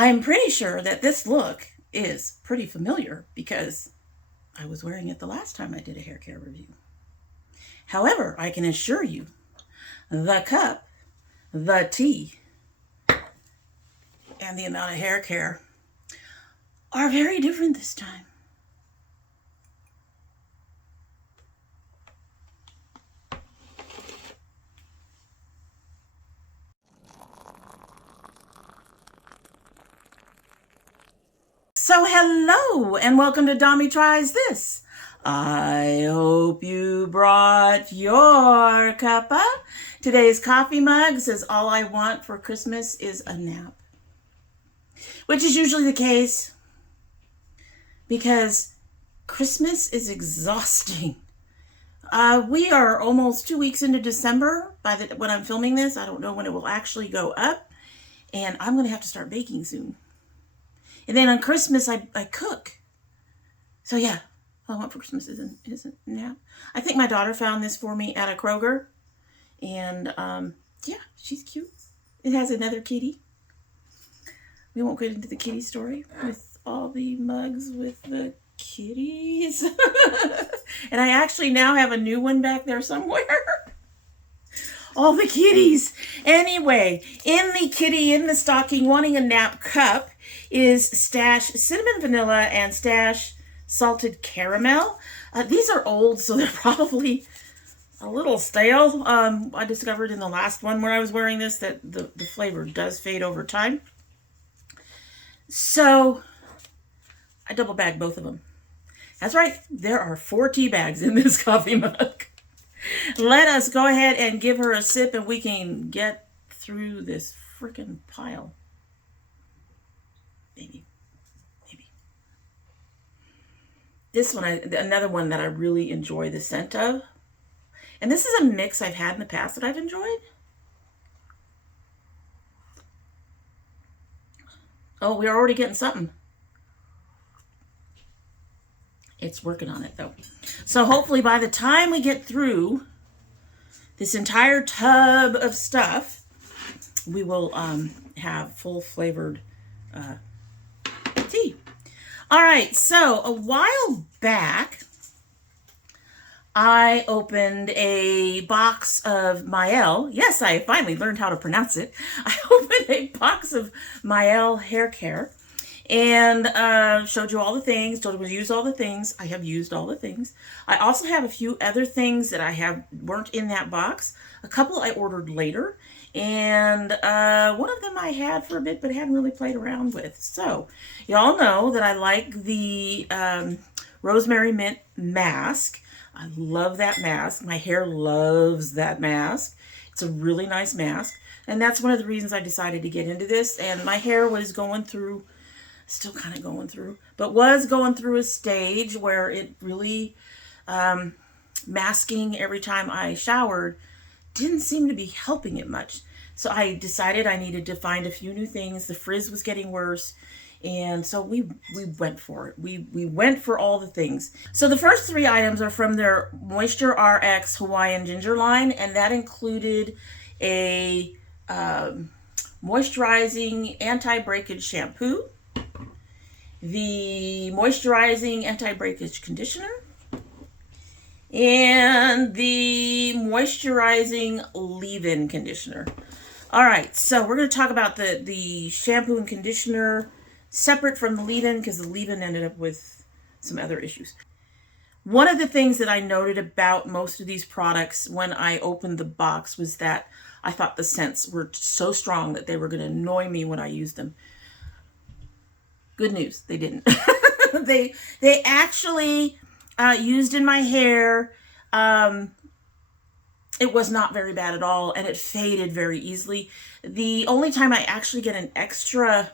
I'm pretty sure that this look is pretty familiar because I was wearing it the last time I did a hair care review. However, I can assure you, the cup, the tea, and the amount of hair care are very different this time. So hello and welcome to domytriesthis. I hope you brought your cuppa. Today's coffee mug says all I want for Christmas is a nap, which is usually the case because Christmas is exhausting. We are almost 2 weeks into December when I'm filming this. I don't know when it will actually go up, and I'm going to have to start baking soon. And then on Christmas, I cook. So yeah, all I want for Christmas is a nap. I think my daughter found this for me at a Kroger. And yeah, she's cute. It has another kitty. We won't get into the kitty story with all the mugs with the kitties. And I actually now have a new one back there somewhere. All the kitties. Anyway, in the stocking wanting a nap cup is Stash Cinnamon Vanilla and Stash Salted Caramel. These are old, so they're probably a little stale. I discovered in the last one where I was wearing this that the flavor does fade over time. So I double bagged both of them. That's right, there are 4 tea bags in this coffee mug. Let us go ahead and give her a sip and we can get through this freaking pile. Maybe. This one, another one that I really enjoy the scent of. And this is a mix I've had in the past that I've enjoyed. Oh, we're already getting something. It's working on it though. So hopefully by the time we get through this entire tub of stuff, we will have full flavored tea. All right, so a while back, I opened a box of Mielle. Yes, I finally learned how to pronounce it. I opened a box of Mielle hair care and showed you all the things, told you to use all the things. I have used all the things. I also have a few other things that weren't in that box. A couple I ordered later. And one of them I had for a bit, but hadn't really played around with. So, y'all know that I like the Rosemary Mint mask. I love that mask. My hair loves that mask. It's a really nice mask. And that's one of the reasons I decided to get into this. And my hair was going through, still kind of going through, but was going through a stage where it really, masking every time I showered didn't seem to be helping it much. So I decided I needed to find a few new things. The frizz was getting worse. And so we went for it. We went for all the things. So the first 3 items are from their Moisture RX Hawaiian Ginger line. And that included a moisturizing anti-breakage shampoo, the moisturizing anti-breakage conditioner, and the moisturizing leave-in conditioner. All right, so we're going to talk about the shampoo and conditioner separate from the leave-in because the leave-in ended up with some other issues. One of the things that I noted about most of these products when I opened the box was that I thought the scents were so strong that they were going to annoy me when I used them. Good news, they didn't. they actually used in my hair. It was not very bad at all, and it faded very easily. The only time I actually get an extra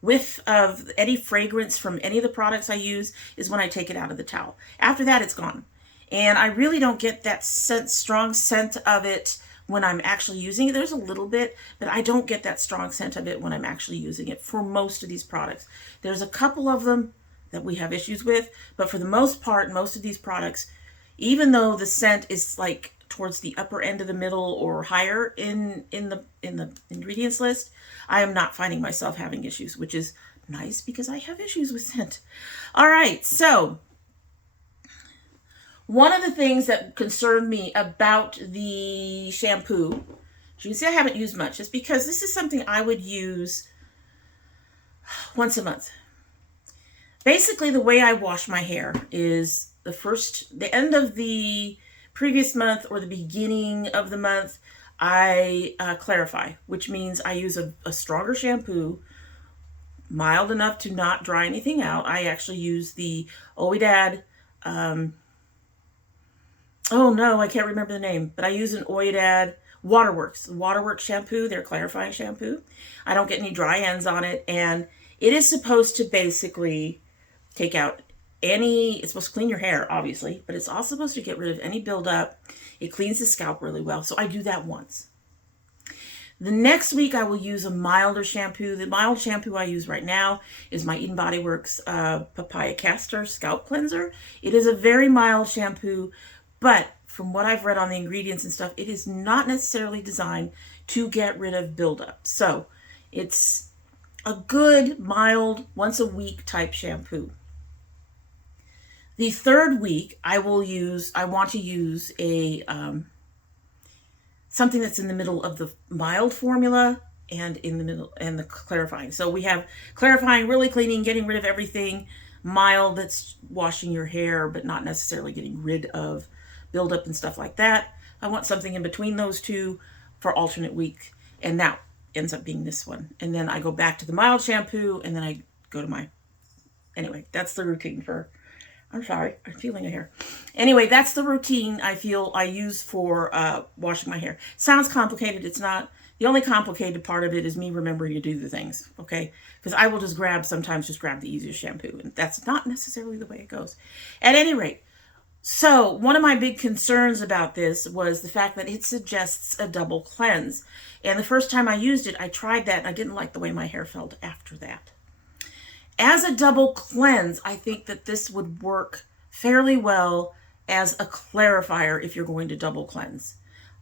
whiff of any fragrance from any of the products I use is when I take it out of the towel. After that, it's gone. And I really don't get that strong scent of it when I'm actually using it. There's a little bit, but I don't get that strong scent of it when I'm actually using it for most of these products. There's a couple of them that we have issues with, but for the most part, most of these products, even though the scent is like towards the upper end of the middle or higher in the ingredients list, I am not finding myself having issues, which is nice because I have issues with scent. All right, so one of the things that concerned me about the shampoo, as you can see I haven't used much, is because this is something I would use once a month. Basically, the way I wash my hair is the end of the previous month or the beginning of the month, I clarify, which means I use a stronger shampoo, mild enough to not dry anything out. I actually use the Ouidad, oh no, I can't remember the name, but I use an Ouidad Waterworks, the Waterworks shampoo, their clarifying shampoo. I don't get any dry ends on it, and it is supposed to basically take out it's supposed to clean your hair, obviously, but it's also supposed to get rid of any buildup. It cleans the scalp really well, so I do that once. The next week, I will use a milder shampoo. The mild shampoo I use right now is my Eden Body Works Papaya Castor Scalp Cleanser. It is a very mild shampoo, but from what I've read on the ingredients and stuff, it is not necessarily designed to get rid of buildup. So it's a good, mild, once-a-week type shampoo. The third week, I want to use a something that's in the middle of the mild formula and in the middle and the clarifying. So we have clarifying, really cleaning, getting rid of everything. Mild, that's washing your hair, but not necessarily getting rid of buildup and stuff like that. I want something in between those two for alternate week, and that ends up being this one. And then I go back to the mild shampoo, and then I go to anyway, that's the routine for, I'm sorry, I'm feeling a hair. Anyway, that's the routine I use for washing my hair. Sounds complicated, it's not. The only complicated part of it is me remembering to do the things, okay? Because I will sometimes just grab the easiest shampoo, and that's not necessarily the way it goes. At any rate, so one of my big concerns about this was the fact that it suggests a double cleanse. And the first time I used it, I tried that, and I didn't like the way my hair felt after that. As a double cleanse, I think that this would work fairly well as a clarifier if you're going to double cleanse.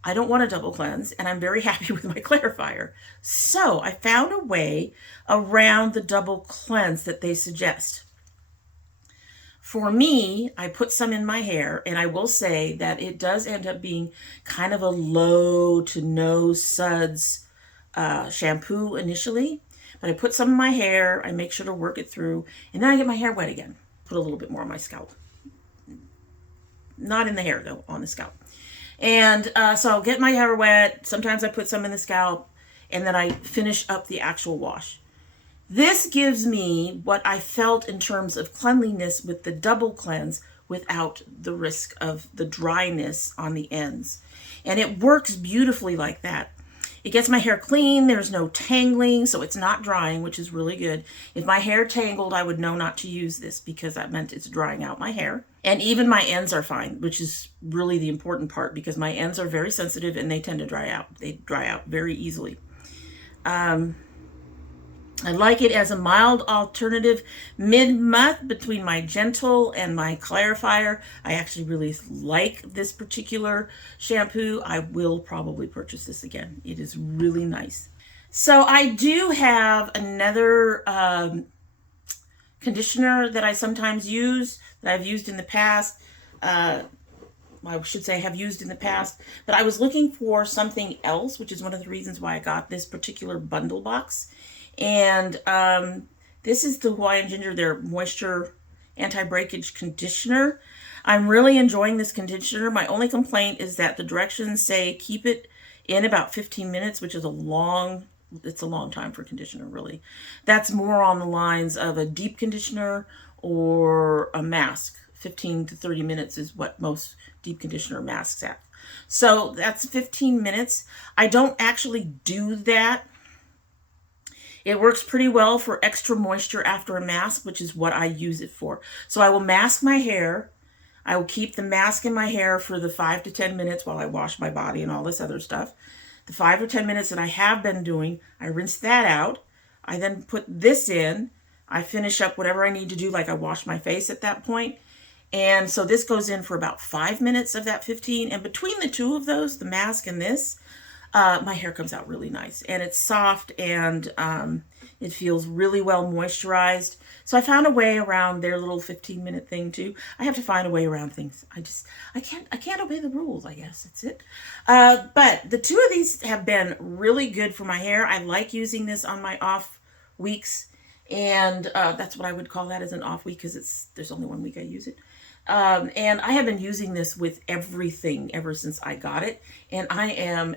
I don't want a double cleanse, and I'm very happy with my clarifier. So I found a way around the double cleanse that they suggest. For me, I put some in my hair, and I will say that it does end up being kind of a low to no suds shampoo initially. But I put some in my hair, I make sure to work it through, and then I get my hair wet again. Put a little bit more on my scalp. Not in the hair, though, on the scalp. And so I'll get my hair wet. Sometimes I put some in the scalp, and then I finish up the actual wash. This gives me what I felt in terms of cleanliness with the double cleanse without the risk of the dryness on the ends. And it works beautifully like that. It gets my hair clean, there's no tangling, so it's not drying, which is really good. If my hair tangled, I would know not to use this because that meant it's drying out my hair. And even my ends are fine, which is really the important part because my ends are very sensitive and they tend to dry out. They dry out very easily. I like it as a mild alternative mid-month between my gentle and my clarifier. I actually really like this particular shampoo. I will probably purchase this again. It is really nice. So I do have another conditioner that I sometimes use, that I've used in the past. I should say I have used in the past, but I was looking for something else, which is one of the reasons why I got this particular bundle box. And this is the Hawaiian Ginger, their moisture anti-breakage conditioner. I'm really enjoying this conditioner. My only complaint is that the directions say keep it in about 15 minutes, which is it's a long time for conditioner, really. That's more on the lines of a deep conditioner or a mask. 15 to 30 minutes is what most deep conditioner masks have. So that's 15 minutes. I don't actually do that. It works pretty well for extra moisture after a mask, which is what I use it for. So I will mask my hair. I will keep the mask in my hair for the 5 to 10 minutes while I wash my body and all this other stuff. The 5 or 10 minutes that I have been doing, I rinse that out. I then put this in. I finish up whatever I need to do, like I wash my face at that point. And so this goes in for about 5 minutes of that 15. And between the two of those, the mask and this, my hair comes out really nice. And it's soft, and it feels really well moisturized. So I found a way around their little 15-minute thing too. I have to find a way around things. I can't obey the rules, I guess. That's it. But the two of these have been really good for my hair. I like using this on my off weeks. And that's what I would call that, as an off week, because there's only 1 week I use it. And I have been using this with everything ever since I got it. And I am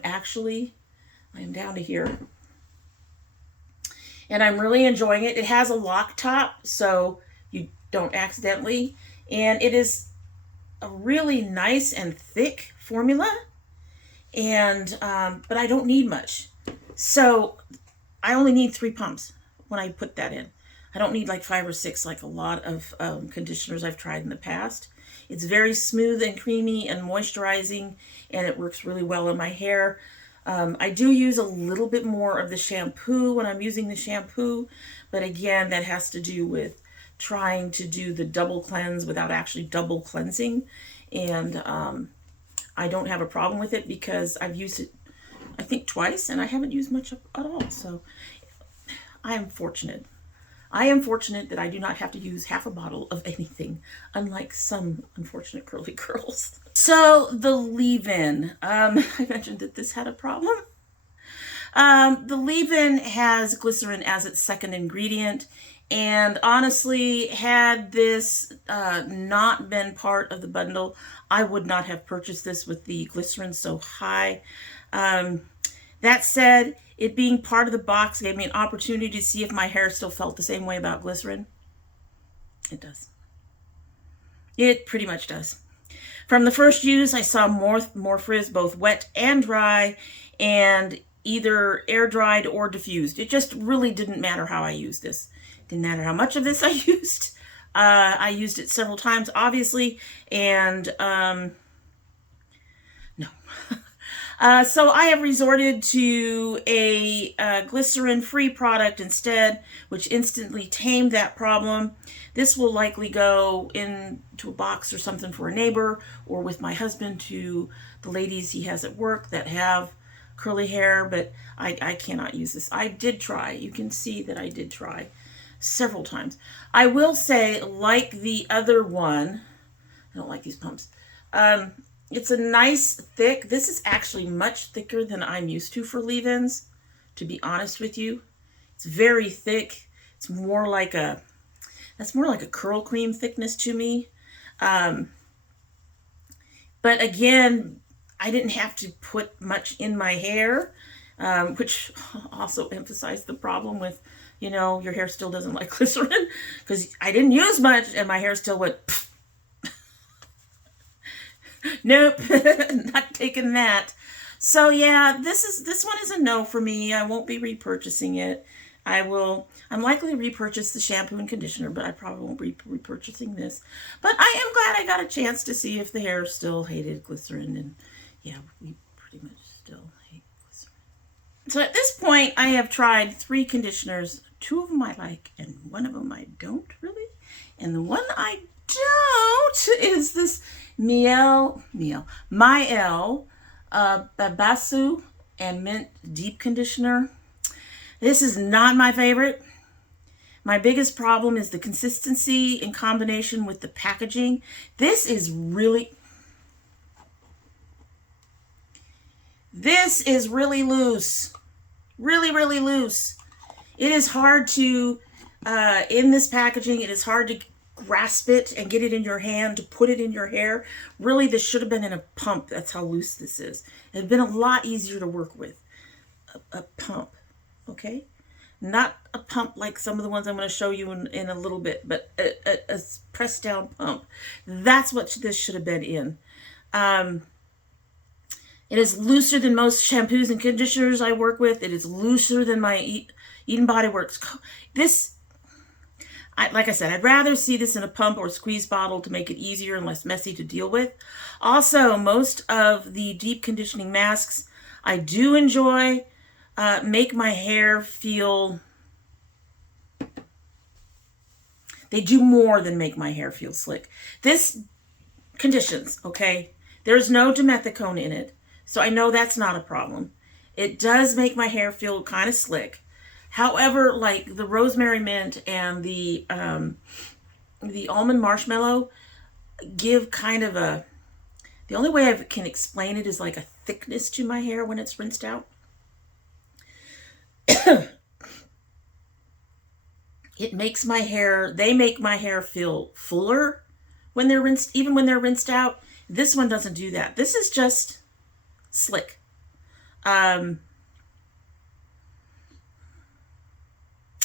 down to here. And I'm really enjoying it. It has a lock top, so you don't accidentally. And it is a really nice and thick formula. And, but I don't need much. So I only need 3 pumps when I put that in. I don't need like 5 or 6 like a lot of conditioners I've tried in the past. It's very smooth and creamy and moisturizing, and it works really well in my hair. I do use a little bit more of the shampoo when I'm using the shampoo, but again, that has to do with trying to do the double cleanse without actually double cleansing. And I don't have a problem with it because I've used it, I think, twice, and I haven't used much at all. So I am fortunate. I am fortunate that I do not have to use half a bottle of anything, unlike some unfortunate curly girls. So the leave-in. I mentioned that this had a problem. The leave-in has glycerin as its second ingredient, and honestly, had this not been part of the bundle, I would not have purchased this with the glycerin so high. That said, it being part of the box gave me an opportunity to see if my hair still felt the same way about glycerin. It does. It pretty much does. From the first use, I saw more frizz, both wet and dry, and either air dried or diffused. It just really didn't matter how I used this. Didn't matter how much of this I used. I used it several times, obviously, and no. So I have resorted to a glycerin-free product instead, which instantly tamed that problem. This will likely go into a box or something for a neighbor, or with my husband to the ladies he has at work that have curly hair, but I cannot use this. I did try. You can see that I did try several times. I will say, like the other one, I don't like these pumps. It's a nice thick, this is actually much thicker than I'm used to for leave-ins, to be honest with you. It's very thick. It's more like that's more like a curl cream thickness to me. But again, I didn't have to put much in my hair, which also emphasized the problem with, you know, your hair still doesn't like glycerin, because I didn't use much and my hair still went, pfft. Nope, not taking that. So yeah, this one is a no for me. I won't be repurchasing it. I'm likely to repurchase the shampoo and conditioner, but I probably won't be repurchasing this. But I am glad I got a chance to see if the hair still hated glycerin, and yeah, we pretty much still hate glycerin. So at this point, I have tried 3 conditioners. 2 of them I like, and 1 of them I don't really. And the one I don't is this Mielle Babasu and Mint Deep Conditioner. This is not my favorite. My biggest problem is the consistency in combination with the packaging. This is really loose. Really loose. It is hard to, in this packaging, it is hard to grasp it and get it in your hand to put it in your hair. Really, this should have been in a pump. That's how loose this is. It would have been a lot easier to work with. A pump, okay? Not a pump like some of the ones I'm going to show you in a little bit, but a pressed down pump. That's what this should have been in. It is looser than most shampoos and conditioners I work with. It is looser than my Eden Bodyworks. Like I said, I'd rather see this in a pump or squeeze bottle to make it easier and less messy to deal with. Also, most of the deep conditioning masks I do enjoy make my hair feel They do more than make my hair feel slick. This conditions, okay? There's no dimethicone in it, so I know that's not a problem. It does make my hair feel kind of slick. However, like the rosemary mint and the almond marshmallow give kind of a, the only way I can explain it is like a thickness to my hair when it's rinsed out. It makes my hair, they make my hair feel fuller when they're rinsed, even when they're rinsed out. This one doesn't do that. This is just slick.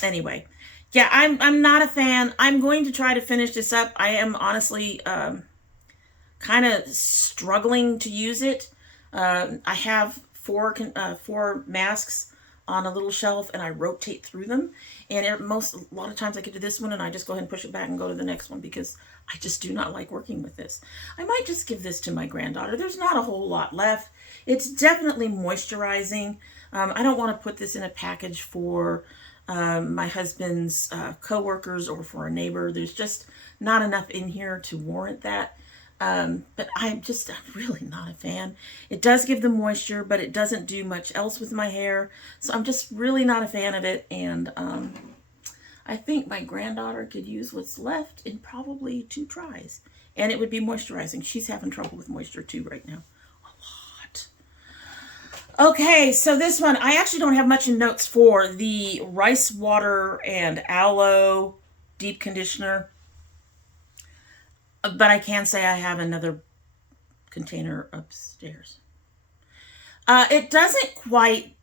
Anyway, yeah, I'm not a fan. I'm going to try to finish this up. I am honestly kind of struggling to use it. I have four masks on a little shelf, and I rotate through them. And a lot of times I get to this one and I just go ahead and push it back and go to the next one because I just do not like working with this. I might just give this to my granddaughter. There's not a whole lot left. It's definitely moisturizing. I don't want to put this in a package for my husband's co-workers or for a neighbor. There's just not enough in here to warrant that. But I'm really not a fan. It does give the moisture, but it doesn't do much else with my hair. So I'm just really not a fan of it. And I think my granddaughter could use what's left in probably 2 tries. And it would be moisturizing. She's having trouble with moisture too right now. A lot. Okay, so this one, I actually don't have much in notes for the rice water and aloe deep conditioner. But I can say I have another container upstairs. It doesn't quite,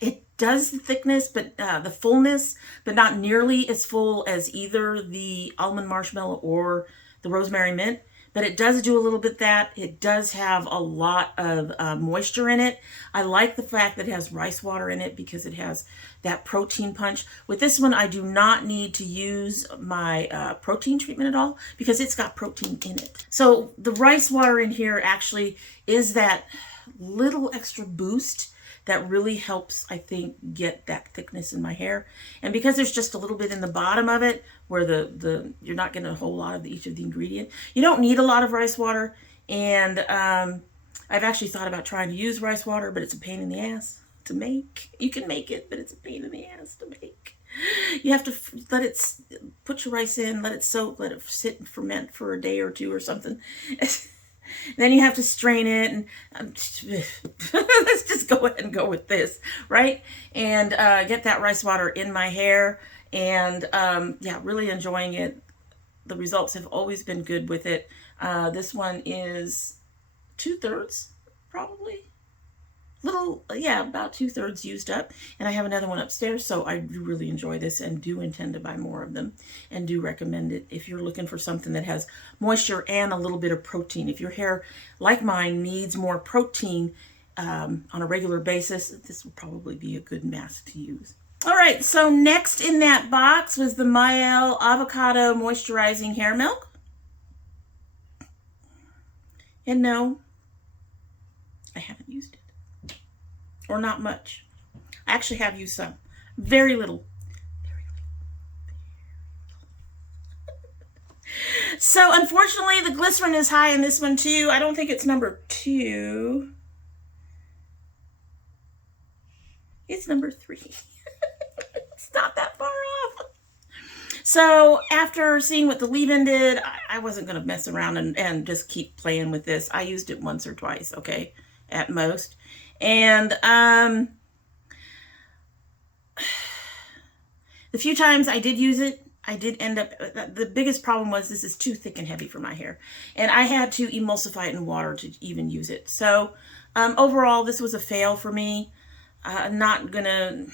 it does the thickness, but the fullness, but not nearly as full as either the almond marshmallow or the rosemary mint. But it does do a little bit that. It does have a lot of moisture in it. I like the fact that it has rice water in it because it has that protein punch. With this one, I do not need to use my protein treatment at all because it's got protein in it. So the rice water in here actually is that little extra boost that really helps, I think, get that thickness in my hair. And because there's just a little bit in the bottom of it where you're not getting a whole lot of each of the ingredient, you don't need a lot of rice water. And I've actually thought about trying to use rice water, but it's a pain in the ass to make. You can make it, but it's a pain in the ass to make. You have to let it, put your rice in, let it soak, let it sit and ferment for a day or 2 or something. Then you have to strain it, and let's just go ahead and go with this, right? And get that rice water in my hair, and yeah, really enjoying it. The results have always been good with it. This one is 2/3, probably. Yeah, about 2/3 used up, and I have another one upstairs, so I do really enjoy this and do intend to buy more of them and do recommend it if you're looking for something that has moisture and a little bit of protein. If your hair, like mine, needs more protein on a regular basis, this will probably be a good mask to use. All right, so next in that box was the Mielle Avocado Moisturizing Hair Milk. And no, I haven't used it. Or not much. I actually have used some. Very little. Very little. So unfortunately, the glycerin is high in this one too. I don't think it's number 2. It's number 3. It's not that far off. So after seeing what the leave-in did, I wasn't going to mess around and just keep playing with this. I used it once or twice, okay, at most. And the few times I did use it, I did end up, the biggest problem was this is too thick and heavy for my hair. And I had to emulsify it in water to even use it. So overall, this was a fail for me. I'm not gonna,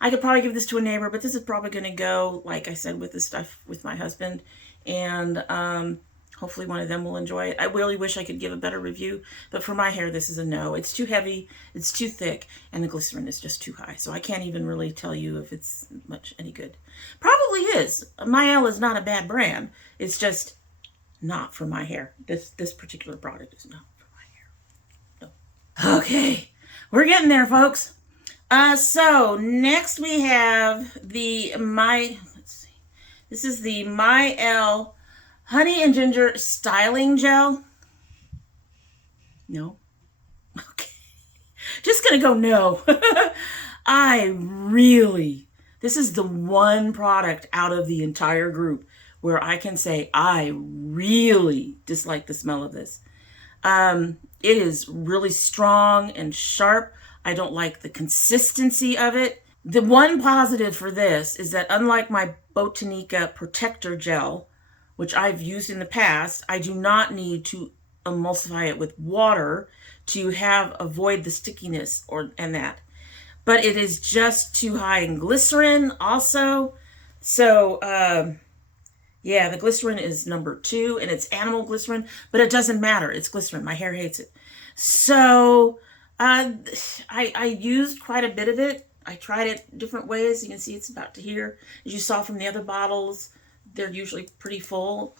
I could probably give this to a neighbor, but this is probably gonna go, like I said, with the stuff with my husband. And hopefully one of them will enjoy it. I really wish I could give a better review, but for my hair, this is a no. It's too heavy, it's too thick, and the glycerin is just too high. So I can't even really tell you if it's much any good. Probably is. Mielle is not a bad brand. It's just not for my hair. This particular product is not for my hair. No. Okay, we're getting there, folks. So next we have the This is the Mielle Honey and Ginger Styling Gel. No? Okay. Just gonna go no. This is the one product out of the entire group where I can say I really dislike the smell of this. It is really strong and sharp. I don't like the consistency of it. The one positive for this is that unlike my Botanica Protector Gel, which I've used in the past, I do not need to emulsify it with water to avoid the stickiness and that. But it is just too high in glycerin also. So, yeah, the glycerin is number 2, and it's animal glycerin, but it doesn't matter. It's glycerin. My hair hates it. So, I used quite a bit of it. I tried it different ways. You can see it's about to here. As you saw from the other bottles, they're usually pretty full.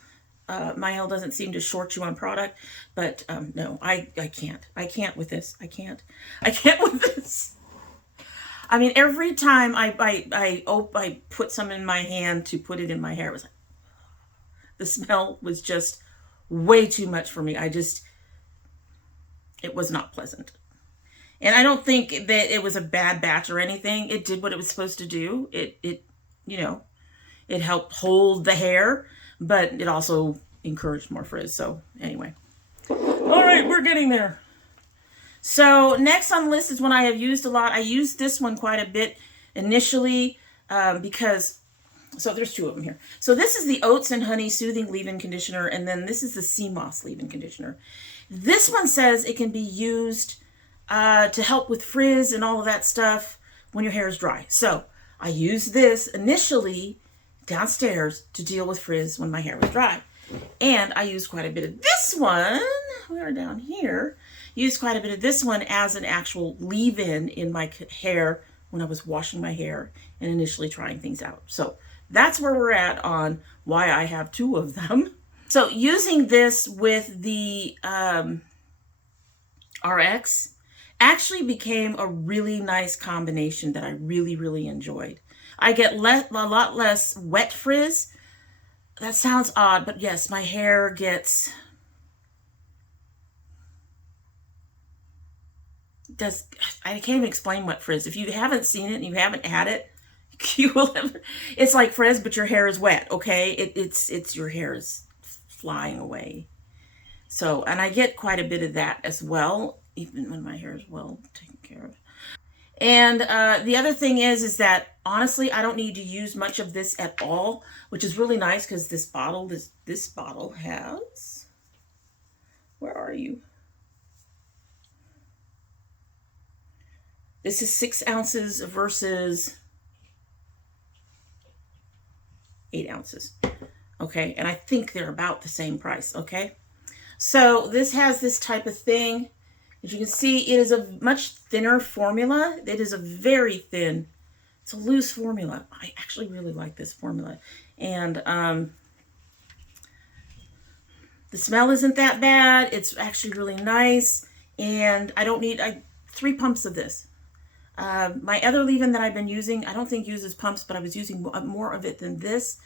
Mielle doesn't seem to short you on product, but no, I can't. I can't with this. I can't with this. I mean, every time I put some in my hand to put it in my hair, it was like, the smell was just way too much for me. It was not pleasant. And I don't think that it was a bad batch or anything. It did what it was supposed to do. It helped hold the hair, but it also encouraged more frizz. So anyway, all right, we're getting there. So next on the list is one I have used a lot. I used this one quite a bit initially because, so there's 2 of them here. So this is the Oats and Honey Soothing Leave-In Conditioner, and then this is the Sea Moss Leave-In Conditioner. This one says it can be used to help with frizz and all of that stuff when your hair is dry. So I used this initially downstairs to deal with frizz when my hair was dry. And I used quite a bit of this one, we're down here, used quite a bit of this one as an actual leave-in my hair when I was washing my hair and initially trying things out. So that's where we're at on why I have 2 of them. So using this with the RX actually became a really nice combination that I really, really enjoyed. I get a lot less wet frizz. That sounds odd, but yes, my hair gets... I can't even explain what frizz. If you haven't seen it and you haven't had it, you will have... It's like frizz, but your hair is wet, okay? It's your hair is flying away. So, and I get quite a bit of that as well, even when my hair is well taken care of. And the other thing is that honestly, I don't need to use much of this at all, which is really nice because this bottle has, where are you? This is 6 ounces versus 8 ounces. Okay, and I think they're about the same price, okay? So this has this type of thing. As you can see, it is a much thinner formula. It is a very thin, it's a loose formula. I actually really like this formula. And the smell isn't that bad. It's actually really nice. And I don't need 3 pumps of this. My other leave-in that I've been using, I don't think uses pumps, but I was using more of it than this.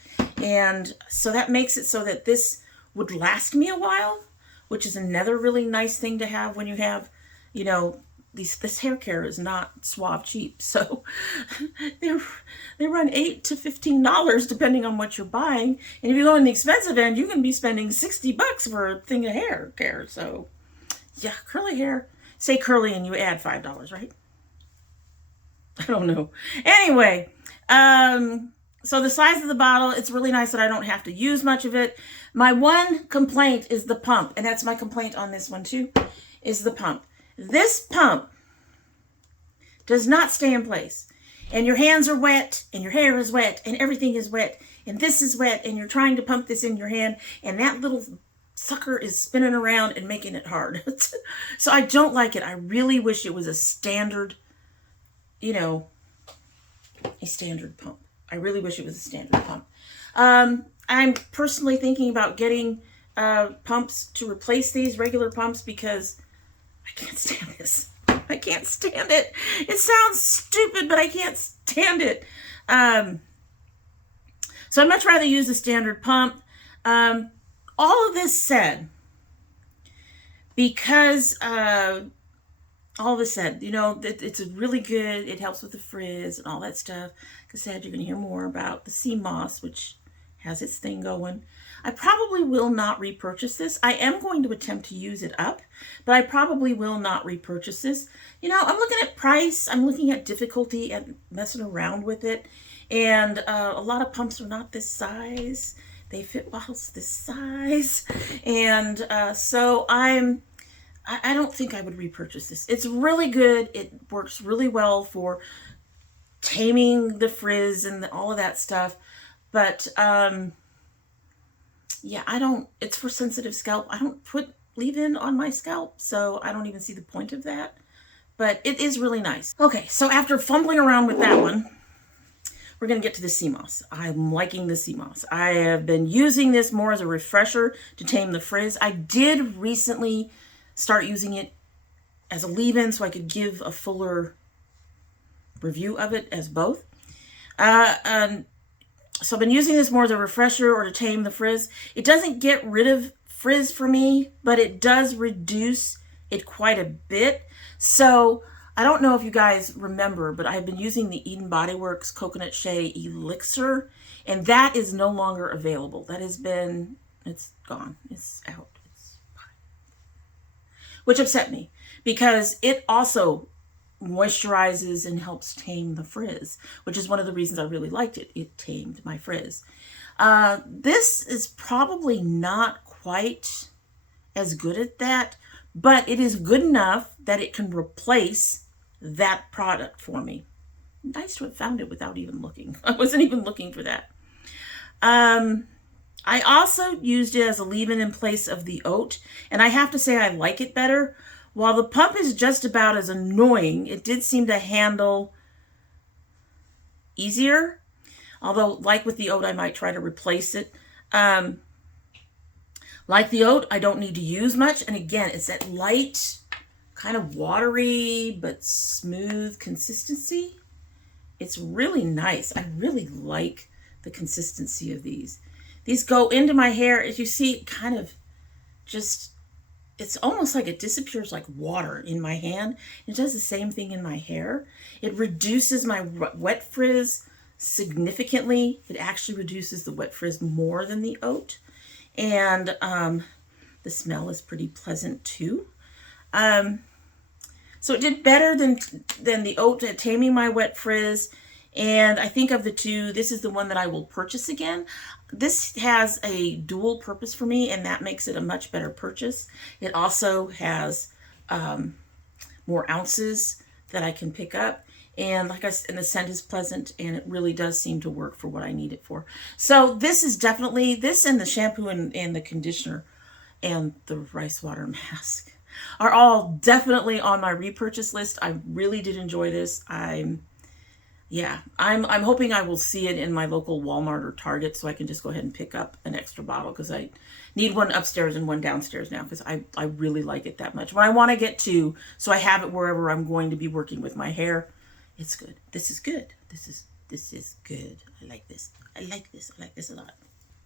And so that makes it so that this would last me a while, which is another really nice thing to have when you have, you know, this hair care is not Suave cheap. So they run $8 to $15 depending on what you're buying. And if you go in the expensive end, you can be spending $60 for a thing of hair care. So yeah, curly hair, say curly and you add $5, right? I don't know. Anyway, so the size of the bottle, it's really nice that I don't have to use much of it. My one complaint is the pump, and that's my complaint on this one too, is the pump. This pump does not stay in place. And your hands are wet, and your hair is wet, and everything is wet, and this is wet, and you're trying to pump this in your hand, and that little sucker is spinning around and making it hard. So I don't like it. I really wish it was a standard, you know, a standard pump. I really wish it was a standard pump. I'm personally thinking about getting pumps to replace these regular pumps because I can't stand this. I can't stand it. It sounds stupid, but I can't stand it. So I'd much rather use the standard pump. All of this said, because all of this said, you know, it's a really good, it helps with the frizz and all that stuff. Like I said, you're going to hear more about the sea moss, which has its thing going. I probably will not repurchase this. I am going to attempt to use it up, but I probably will not repurchase this. You know, I'm looking at price, I'm looking at difficulty and messing around with it. And a lot of pumps are not this size. They fit bottles this size. And so I don't think I would repurchase this. It's really good. It works really well for taming the frizz and all of that stuff. But yeah, it's for sensitive scalp. I don't put leave-in on my scalp, so I don't even see the point of that. But it is really nice. Okay, so after fumbling around with that one, we're going to get to the sea moss. I'm liking the sea moss. I have been using this more as a refresher to tame the frizz. I did recently start using it as a leave-in so I could give a fuller review of it as both. So I've been using this more as a refresher or to tame the frizz. It doesn't get rid of frizz for me, but it does reduce it quite a bit. So I don't know if you guys remember, but I've been using the Eden Bodyworks Coconut Shea Elixir, and that is no longer available. That has been, it's gone. It's out. It's fine. Which upset me because it also moisturizes and helps tame the frizz, which is one of the reasons I really liked it. It tamed my frizz. This is probably not quite as good at that, but it is good enough that it can replace that product for me. Nice to have found it without even looking. I wasn't even looking for that. I also used it as a leave-in in place of the oat, and I have to say I like it better. While the pump is just about as annoying, it did seem to handle easier. Although, like with the oat, I might try to replace it. Like the oat, I don't need to use much. And again, it's that light, kind of watery, but smooth consistency. It's really nice. I really like the consistency of these. These go into my hair. As you see, it kind of just... it's almost like it disappears like water in my hand. It does the same thing in my hair. It reduces my wet frizz significantly. It actually reduces the wet frizz more than the oat. And the smell is pretty pleasant too. So it did better than the oat at taming my wet frizz. And I think of the two, this is the one that I will purchase again. This has a dual purpose for me, and that makes it a much better purchase. It also has more ounces that I can pick up. And like I said, and the scent is pleasant, and it really does seem to work for what I need it for. So this is definitely, this and the shampoo and the conditioner and the rice water mask are all definitely on my repurchase list. I really did enjoy this. I'm hoping I will see it in my local Walmart or Target so I can just go ahead and pick up an extra bottle because I need one upstairs and one downstairs now because I really like it that much. When I want to get two, so I have it wherever I'm going to be working with my hair, it's good. This is good. This is good. I like this. I like this. I like this a lot.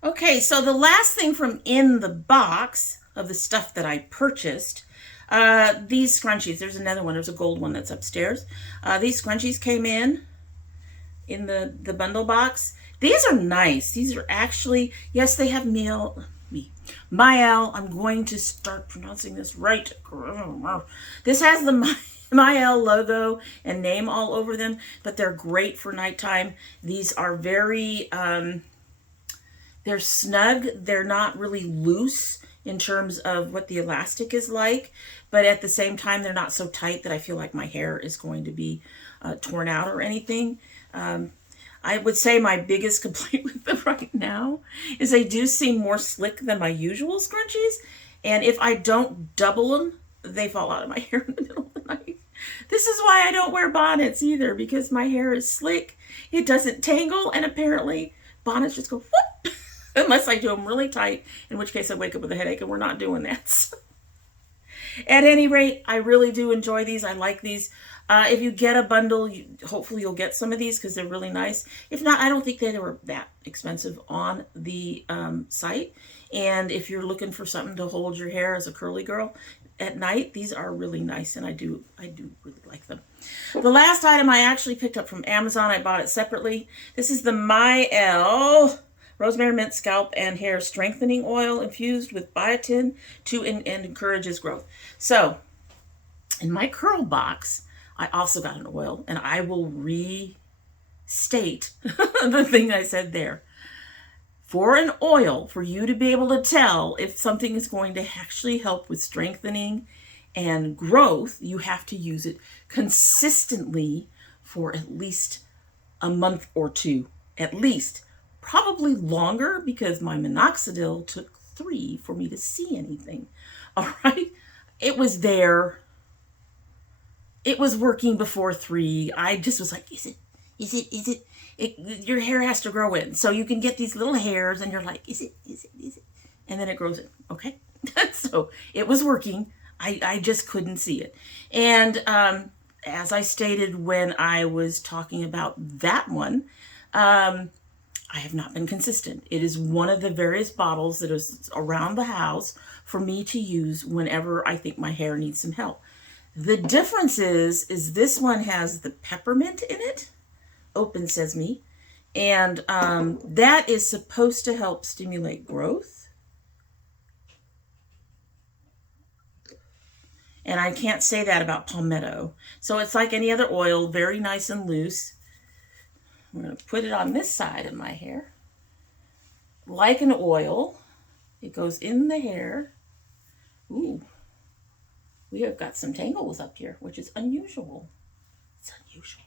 Okay, so the last thing from in the box of the stuff that I purchased, these scrunchies. There's another one. There's a gold one that's upstairs. These scrunchies came in the bundle box. These are nice. These are actually, yes, they have Mielle. I'm going to start pronouncing this right. This has the Mielle logo and name all over them, but they're great for nighttime. These are very, they're snug. They're not really loose in terms of what the elastic is like, but at the same time, they're not so tight that I feel like my hair is going to be torn out or anything. I would say my biggest complaint with them right now is they do seem more slick than my usual scrunchies. And if I don't double them, they fall out of my hair in the middle of the night. This is why I don't wear bonnets either, because my hair is slick. It doesn't tangle, and apparently bonnets just go whoop, unless I do them really tight, in which case I wake up with a headache, and we're not doing that. At any rate, I really do enjoy these. I like these. If you get a bundle, hopefully you'll get some of these because they're really nice. If not, I don't think they were that expensive on the site. And if you're looking for something to hold your hair as a curly girl at night, these are really nice, and I do really like them. The last item I actually picked up from Amazon. I bought it separately. This is the Mielle Rosemary Mint Scalp and Hair Strengthening Oil infused with biotin and encourages growth. So, in my curl box, I also got an oil, and I will restate the thing I said there. For an oil, for you to be able to tell if something is going to actually help with strengthening and growth, you have to use it consistently for at least a month or two, at least. Probably longer because my minoxidil took 3 for me to see anything. All right. It was there. It was working before 3. I just was like, is it? Your hair has to grow in. So you can get these little hairs and you're like, is it? And then it grows in. Okay. So it was working. I just couldn't see it. And as I stated when I was talking about that one, I have not been consistent. It is one of the various bottles that is around the house for me to use whenever I think my hair needs some help. The difference is this one has the peppermint in it, open sesame, and that is supposed to help stimulate growth. And I can't say that about palmetto. So it's like any other oil, very nice and loose. I'm going to put it on this side of my hair. Like an oil, it goes in the hair. Ooh, we have got some tangles up here, which is unusual. It's unusual.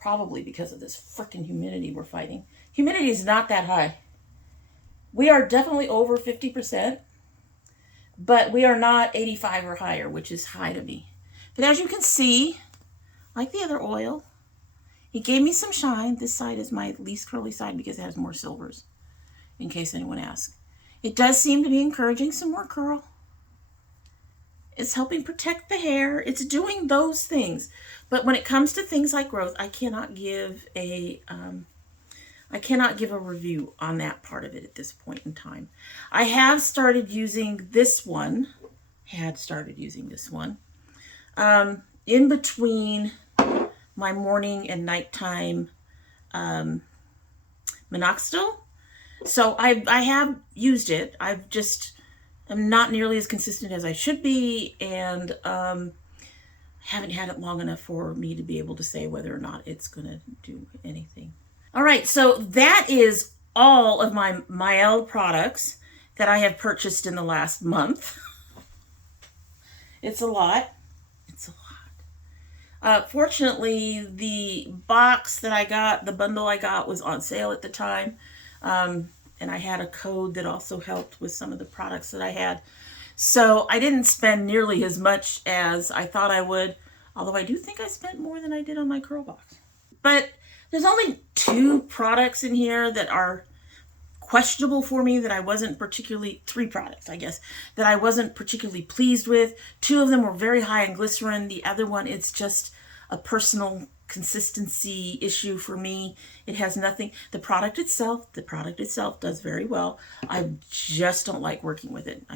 Probably because of this freaking humidity we're fighting. Humidity is not that high. We are definitely over 50%, but we are not 85 or higher, which is high to me. But as you can see, like the other oil, it gave me some shine. This side is my least curly side because it has more silvers, in case anyone asks. It does seem to be encouraging some more curl. It's helping protect the hair. It's doing those things. But when it comes to things like growth, I cannot give a review on that part of it at this point in time. I have started using this one. In between my morning and nighttime minoxidil. So I have used it. I'm not nearly as consistent as I should be, and haven't had it long enough for me to be able to say whether or not it's going to do anything. All right, so that is all of my Mielle products that I have purchased in the last month. It's a lot. Fortunately, the box that I got, the bundle I got, was on sale at the time. And I had a code that also helped with some of the products that I had. So I didn't spend nearly as much as I thought I would, although I do think I spent more than I did on my curl box. But there's only 2 products in here that are questionable for me, that I wasn't particularly, 3 products, I guess, that I wasn't particularly pleased with. 2 of them were very high in glycerin. The other one, it's just a personal consistency issue for me. It has nothing, the product itself does very well. I just don't like working with it.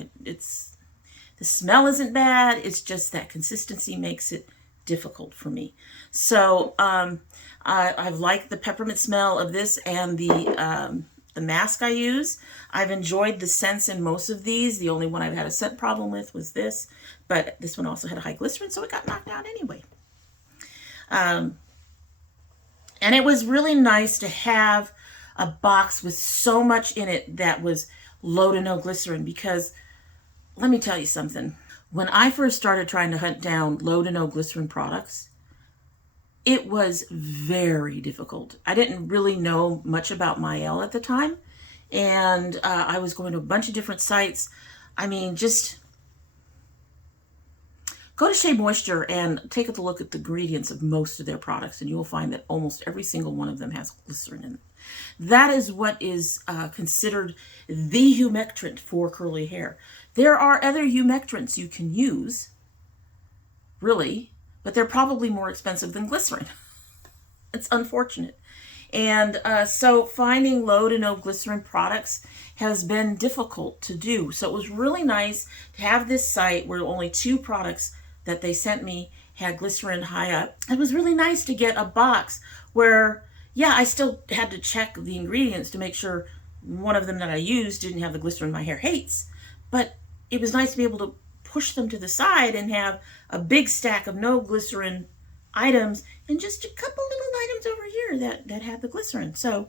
The smell isn't bad. It's just that consistency makes it difficult for me. So I've liked the peppermint smell of this and the mask I use. I've enjoyed the scents in most of these. The only one I've had a scent problem with was this, but this one also had a high glycerin, so it got knocked out anyway. And it was really nice to have a box with so much in it that was low to no glycerin, because let me tell you something. When I first started trying to hunt down low to no glycerin products, it was very difficult. I didn't really know much about Mielle at the time, and I was going to a bunch of different sites. I mean, just go to Shea Moisture and take a look at the ingredients of most of their products, and you will find that almost every single one of them has glycerin in it. That is what is considered the humectant for curly hair. There are other humectants you can use, really, but they're probably more expensive than glycerin. It's unfortunate. And so finding low to no glycerin products has been difficult to do. So it was really nice to have this site where only 2 products that they sent me had glycerin high up. It was really nice to get a box where, yeah, I still had to check the ingredients to make sure one of them that I used didn't have the glycerin my hair hates. But it was nice to be able to push them to the side and have a big stack of no glycerin items and just a couple little items over here that had the glycerin. So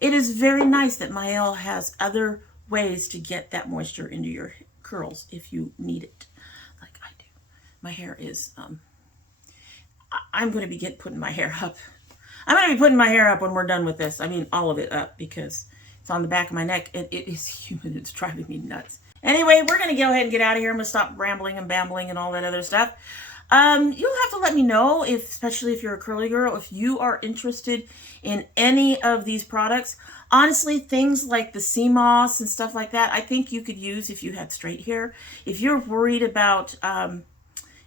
it is very nice that Mielle has other ways to get that moisture into your curls if you need it, like I do. My hair is, I'm going to be putting my hair up. I'm going to be putting my hair up when we're done with this. I mean, all of it up because it's on the back of my neck. It is humid. It's driving me nuts. Anyway, we're going to go ahead and get out of here. I'm going to stop rambling and bambling and all that other stuff. You'll have to let me know, especially if you're a curly girl, if you are interested in any of these products. Honestly, things like the sea moss and stuff like that, I think you could use if you had straight hair. If you're worried about,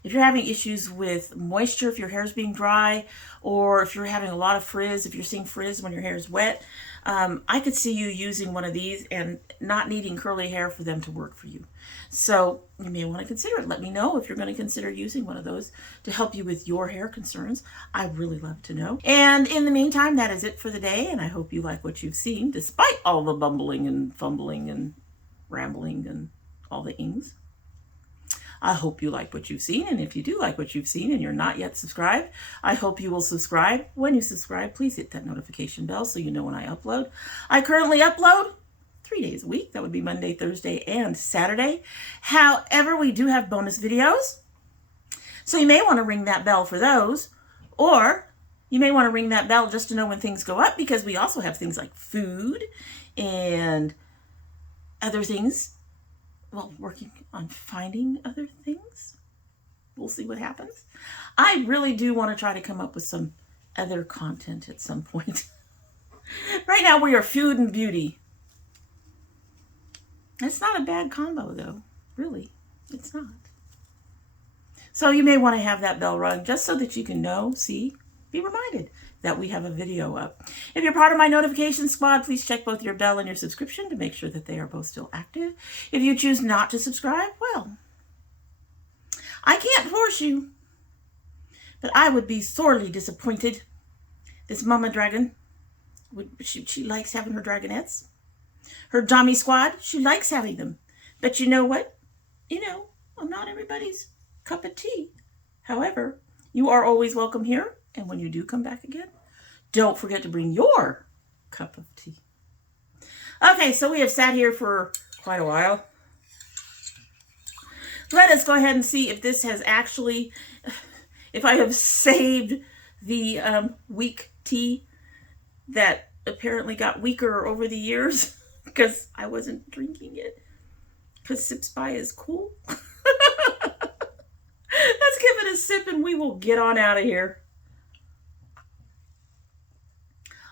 if you're having issues with moisture, if your hair's being dry, or if you're having a lot of frizz, if you're seeing frizz when your hair is wet, I could see you using one of these and not needing curly hair for them to work for you. So you may want to consider it. Let me know if you're going to consider using one of those to help you with your hair concerns. I'd really love to know. And in the meantime, that is it for the day. And I hope you like what you've seen, despite all the bumbling and fumbling and rambling and all the ings. I hope you like what you've seen, and if you do like what you've seen and you're not yet subscribed, I hope you will subscribe. When you subscribe, please hit that notification bell so you know when I upload. I currently upload 3 days a week. That would be Monday, Thursday, and Saturday. However, we do have bonus videos, so you may want to ring that bell for those, or you may want to ring that bell just to know when things go up, because we also have things like food and other things. Well, working on finding other things. We'll see what happens. I really do want to try to come up with some other content at some point. Right now we are food and beauty. It's not a bad combo though. Really, it's not. So you may want to have that bell rung just so that you can know, see, be reminded that we have a video up. If you're part of my notification squad, please check both your bell and your subscription to make sure that they are both still active. If you choose not to subscribe, well, I can't force you, but I would be sorely disappointed. This mama dragon, she likes having her dragonettes. Her Dommy squad, she likes having them. But you know what? You know, I'm not everybody's cup of tea. However, you are always welcome here. And when you do come back again, don't forget to bring your cup of tea. Okay, so we have sat here for quite a while. Let us go ahead and see if this has actually, if I have saved the weak tea that apparently got weaker over the years because I wasn't drinking it. Because Sips by is cool. Let's give it a sip and we will get on out of here.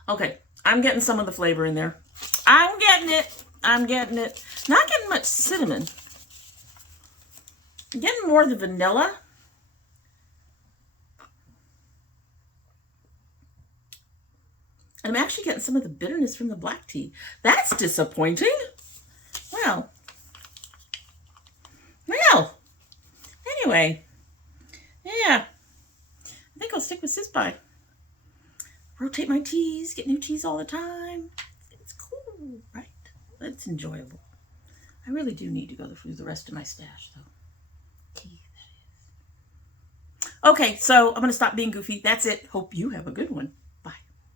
Okay, I'm getting some of the flavor in there. I'm getting it. I'm getting it. Not getting much cinnamon. I'm getting more of the vanilla. And I'm actually getting some of the bitterness from the black tea. That's disappointing. Well. Anyway. Yeah. I think I'll stick with Sis By. Rotate my teas, get new teas all the time. It's cool, right? It's enjoyable. I really do need to go through the rest of my stash, though. Tea, that is. Okay, so I'm going to stop being goofy. That's it. Hope you have a good one.